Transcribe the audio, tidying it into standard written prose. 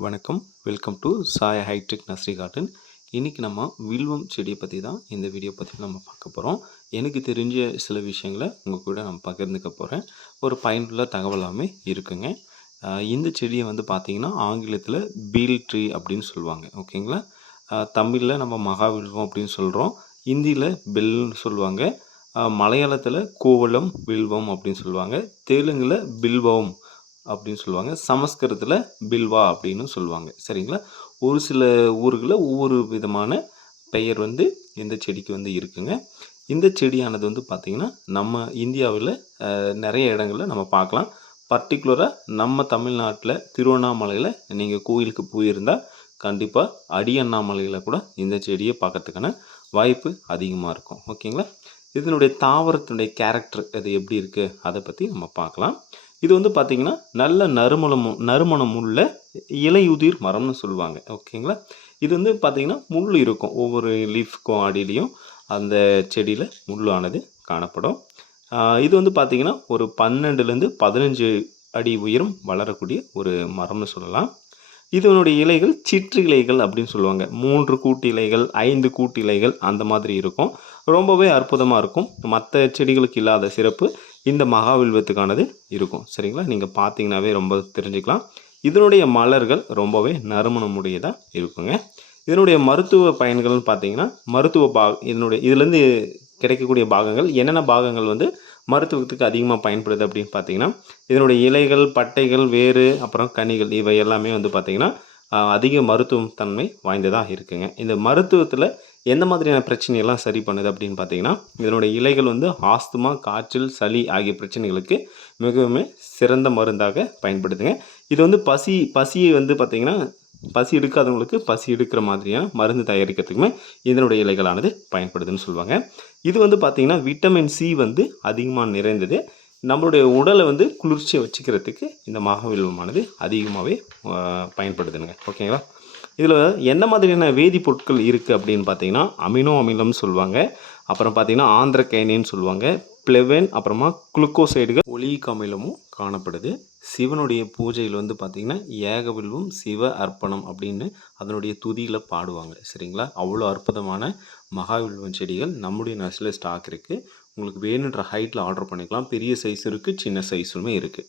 வணக்கம். Welcome to Sai hi tech nursery garden. இன்றைக்கி நம்ம வில்வம் செடியை பற்றி தான் இந்த வீடியோ பற்றி நம்ம பார்க்க போகிறோம். எனக்கு தெரிஞ்ச சில விஷயங்களை உங்கள் கூட நான் பகிர்ந்துக்க போகிறேன். ஒரு பயனுள்ள தகவலாமே இருக்குங்க. இந்த செடியை வந்து பார்த்திங்கன்னா ஆங்கிலத்தில் பீல் ட்ரீ அப்படின்னு சொல்லுவாங்க. ஓகேங்களா? தமிழில் நம்ம மகாவில்வம் அப்படின்னு சொல்கிறோம். ஹிந்தியில் பெல்னு சொல்லுவாங்க. மலையாளத்தில் கோவலம் வில்வம் அப்படின்னு சொல்லுவாங்க. தெலுங்கில் பில்வம் அப்படின்னு சொல்லுவாங்க. சமஸ்கிருதத்தில் பில்வா அப்படின்னு சொல்லுவாங்க. சரிங்களா? ஒரு சில ஊர்களில் ஒவ்வொரு விதமான பெயர் வந்து இந்த செடிக்கு வந்து இருக்குங்க. இந்த செடியானது வந்து பார்த்திங்கன்னா நம்ம இந்தியாவில் நிறைய இடங்களில் நம்ம பார்க்கலாம். பர்டிகுலராக நம்ம தமிழ்நாட்டில் திருவண்ணாமலையில் நீங்கள் கோயிலுக்கு போயிருந்தால் கண்டிப்பாக அடியண்ணாமலையில் கூட இந்த செடியை பார்க்கறதுக்கான வாய்ப்பு அதிகமாக இருக்கும். ஓகேங்களா? இதனுடைய தாவரத்தினுடைய கேரக்டர் அது எப்படி இருக்குது அதை பற்றி நம்ம பார்க்கலாம். இது வந்து பார்த்திங்கன்னா நல்ல நறுமணம் உள்ள இலையுதிர் மரம்னு சொல்லுவாங்க. ஓகேங்களா? இது வந்து பார்த்திங்கன்னா முள் இருக்கும். ஒவ்வொரு லீஃப்க்கும் அடியிலையும் அந்த செடியில் முள்ளானது காணப்படும். இது வந்து பார்த்திங்கன்னா ஒரு 12லேருந்து 15 அடி உயரம் வளரக்கூடிய ஒரு மரம்னு சொல்லலாம். இதனுடைய இலைகள் சிற்று இலைகள் அப்படின்னு சொல்லுவாங்க. 3 கூட்டு இலைகள், 5 கூட்டு இலைகள் அந்த மாதிரி இருக்கும். ரொம்பவே அற்புதமாக இருக்கும். மற்ற செடிகளுக்கு இல்லாத சிறப்பு இந்த மகாவில்வத்துக்கானது இருக்கும். சரிங்களா? நீங்கள் பார்த்தீங்கன்னாவே ரொம்ப தெரிஞ்சுக்கலாம். இதனுடைய மலர்கள் ரொம்பவே நறுமணமுடையதாக இருக்குங்க. இதனுடைய மருத்துவ பயன்கள்னு பார்த்தீங்கன்னா இதுலேருந்து கிடைக்கக்கூடிய பாகங்கள் என்னென்ன பாகங்கள் வந்து மருத்துவத்துக்கு அதிகமாக பயன்படுது அப்படின்னு பார்த்தீங்கன்னா இதனுடைய இலைகள், பட்டைகள், வேறு, அப்புறம் கனிகள் இவை எல்லாமே வந்து பார்த்திங்கன்னா அதிக மருத்துவ தன்மை வாய்ந்ததாக இருக்குங்க. இந்த மருத்துவத்தில் எந்த மாதிரியான பிரச்சனையெல்லாம் சரி பண்ணுது அப்படின்னு பார்த்தீங்கன்னா இதனுடைய இலைகள் வந்து ஆஸ்துமா, காய்ச்சல், சளி ஆகிய பிரச்சனைகளுக்கு மிகவும் சிறந்த மருந்தாக பயன்படுதுங்க. இது வந்து பசியை வந்து பார்த்திங்கன்னா பசி எடுக்காதவங்களுக்கு பசி எடுக்கிற மாதிரியான மருந்து தயாரிக்கிறதுக்குமே இதனுடைய இலைகளானது பயன்படுதுன்னு சொல்லுவாங்க. இது வந்து பார்த்திங்கன்னா விட்டமின் சி வந்து அதிகமாக நிறைந்தது. நம்மளுடைய உடலை வந்து குளிர்ச்சியை வச்சுக்கிறதுக்கு இந்த மகாவில்வமானது அதிகமாகவே பயன்படுதுங்க. ஓகேங்களா? இதில் என்ன மாதிரியான வேதிப்பொருட்கள் இருக்குது அப்படின்னு பார்த்தீங்கன்னா அமினோ அமிலம்னு சொல்லுவாங்க. அப்புறம் பார்த்திங்கன்னா ஆந்திரக்கைனின்னு சொல்லுவாங்க. பிளெவன், அப்புறமா குளுக்கோசைடுகள், ஒலியிக் அமிலமும் காணப்படுது. சிவனுடைய பூஜையில் வந்து பார்த்திங்கன்னா ஏகவில்வம் சிவ அர்ப்பணம் அப்படின்னு அதனுடைய துதியில் பாடுவாங்க. சரிங்களா? அவ்வளோ அற்புதமான மகாவில்வம் செடிகள் நம்முடைய நர்சரியில் ஸ்டாக் இருக்குது. உங்களுக்கு வேணுன்ற ஹைட்டில் ஆர்டர் பண்ணிக்கலாம். பெரிய சைஸ் இருக்குது, சின்ன சைஸுமே இருக்குது.